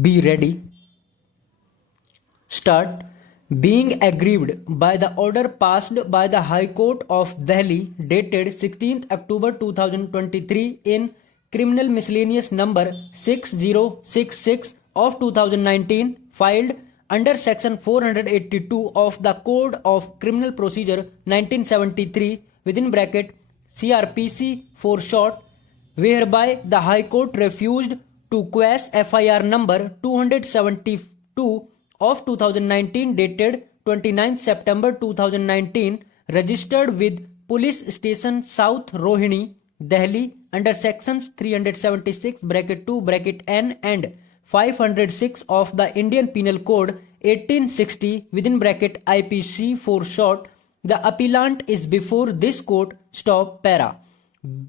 Be ready. Start. Being aggrieved by the order passed by the High Court of Delhi dated 16th October 2023 in Criminal Miscellaneous number 6066 of 2019 filed under section 482 of the Code of Criminal Procedure 1973 within bracket CRPC for short, whereby the High Court refused to quash FIR number 272 of 2019 dated 29 September 2019 registered with Police Station South Rohini, Delhi under sections 376 bracket 2 bracket N and 506 of the Indian Penal Code 1860 within bracket IPC for short. The appellant is before this court. Stop para.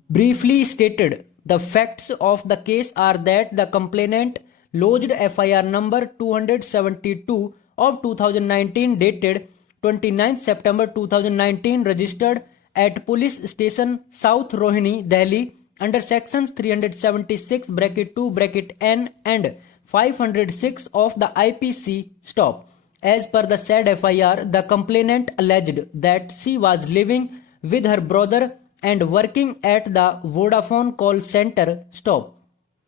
Briefly stated, the facts of the case are that the complainant lodged FIR number 272 of 2019 dated 29 September 2019 registered at Police Station South Rohini, Delhi under sections 376 bracket 2 bracket N and 506 of the IPC. Stop. As per the said FIR, the complainant alleged that she was living with her brother and working at the Vodafone call center. Stop.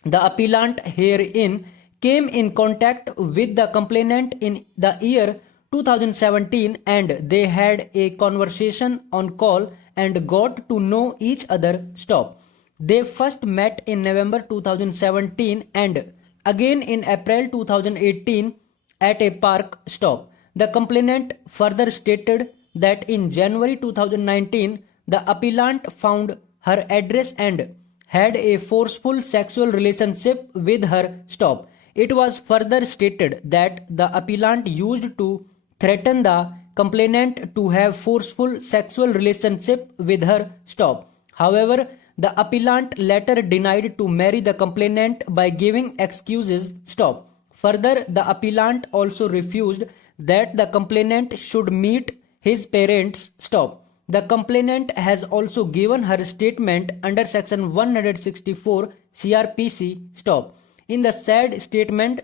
The appellant herein came in contact with the complainant in the year 2017 and they had a conversation on call and got to know each other. Stop. They first met in November 2017 and again in April 2018 at a park. Stop. The complainant further stated that in January 2019 the appellant found her address and had a forceful sexual relationship with her. Stop. It was further stated that the appellant used to threaten the complainant to have forceful sexual relationship with her. Stop. However, the appellant later denied to marry the complainant by giving excuses. Stop. Further, the appellant also refused that the complainant should meet his parents. Stop. The complainant has also given her statement under section 164 CRPC. Stop. In the said statement,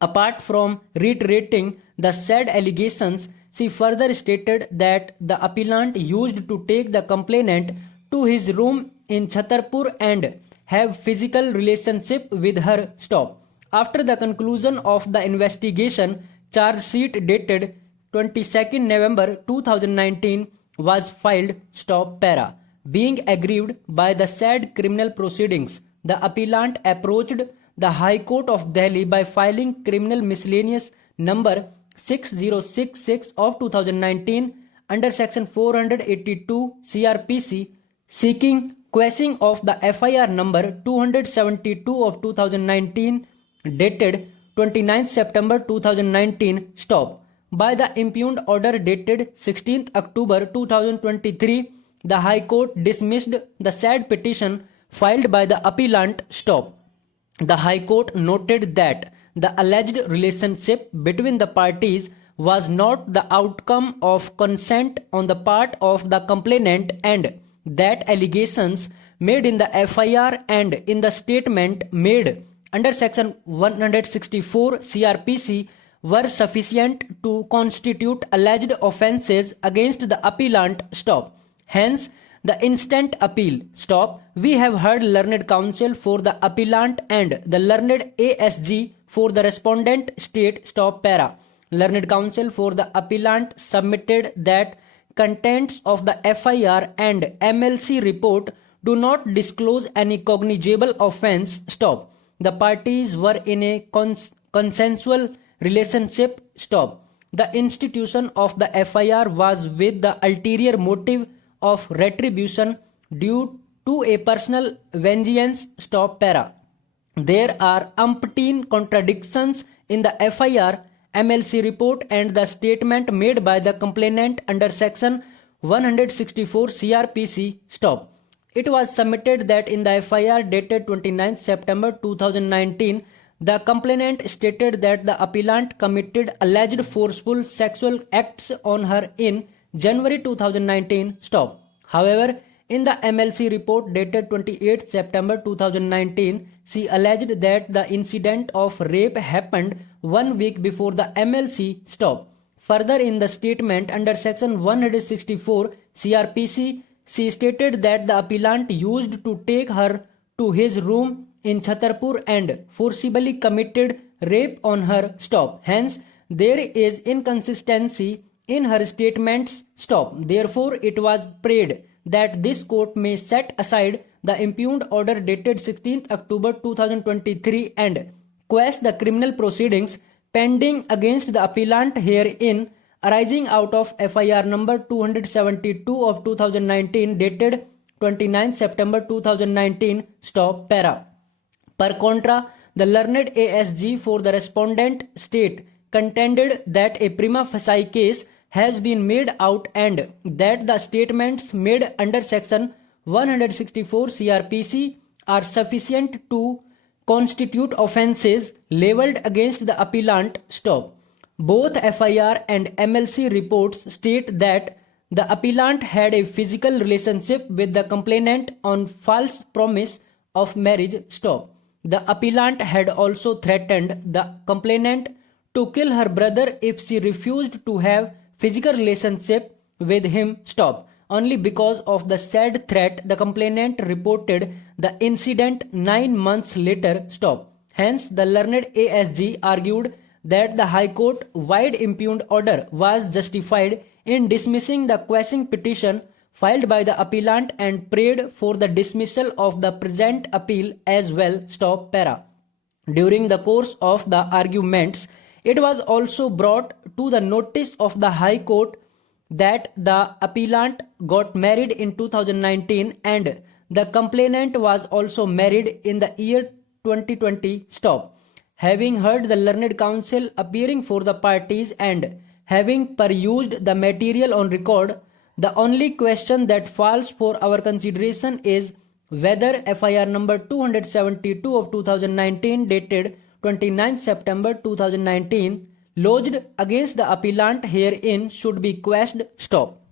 apart from reiterating the said allegations, she further stated that the appellant used to take the complainant to his room in Chhatarpur and have physical relationship with her. Stop. After the conclusion of the investigation, charge sheet dated 22nd November 2019 was filed. Stop para. Being aggrieved by the said criminal proceedings, the appellant approached the High Court of Delhi by filing criminal miscellaneous number 6066 of 2019 under section 482 CRPC seeking quashing of the FIR number 272 of 2019 dated 29 September 2019. Stop. By the impugned order dated 16th October 2023, the High Court dismissed the said petition filed by the appellant. Stop. The High Court noted that the alleged relationship between the parties was not the outcome of consent on the part of the complainant and that allegations made in the FIR and in the statement made under section 164 CRPC were sufficient to constitute alleged offences against the appellant. Stop. Hence, the instant appeal. Stop. We have heard learned counsel for the appellant and the learned ASG for the respondent state. Stop para. Learned counsel for the appellant submitted that contents of the FIR and MLC report do not disclose any cognizable offence. Stop. The parties were in a consensual relationship. Stop. The institution of the FIR was with the ulterior motive of retribution due to a personal vengeance. Stop para. There are umpteen contradictions in the FIR, MLC report and the statement made by the complainant under section 164 CRPC. Stop. It was submitted that in the FIR dated 29 September 2019, the complainant stated that the appellant committed alleged forceful sexual acts on her in January 2019. Stop. However, In the MLC report dated 28 September 2019, she alleged that the incident of rape happened 1 week before the MLC stop. Further, in the statement under Section 164 CRPC, she stated that the appellant used to take her to his room in Chhatarpur and forcibly committed rape on her stop. Hence, there is inconsistency in her statements stop. Therefore, it was prayed that this court may set aside the impugned order dated 16th October 2023 and quash the criminal proceedings pending against the appellant herein arising out of FIR number 272 of 2019 dated 29 September 2019 stop para. Per contra, the learned ASG for the respondent state contended that a prima facie case has been made out and that the statements made under section 164 CRPC are sufficient to constitute offences levelled against the appellant stop. Both FIR and MLC reports state that the appellant had a physical relationship with the complainant on false promise of marriage stop. The appellant had also threatened the complainant to kill her brother if she refused to have physical relationship with him stop. Only because of the said threat, the complainant reported the incident 9 months later stop. Hence, the learned ASG argued that the High Court wide impugned order was justified in dismissing the quashing petition filed by the appellant and prayed for the dismissal of the present appeal as well stop para. During the course of the arguments, it was also brought to the notice of the High Court that the appellant got married in 2019 and the complainant was also married in the year 2020 stop. Having heard the learned counsel appearing for the parties and having perused the material on record, the only question that falls for our consideration is whether FIR number 272 of 2019 dated 29 September 2019 lodged against the appellant herein should be quashed stop.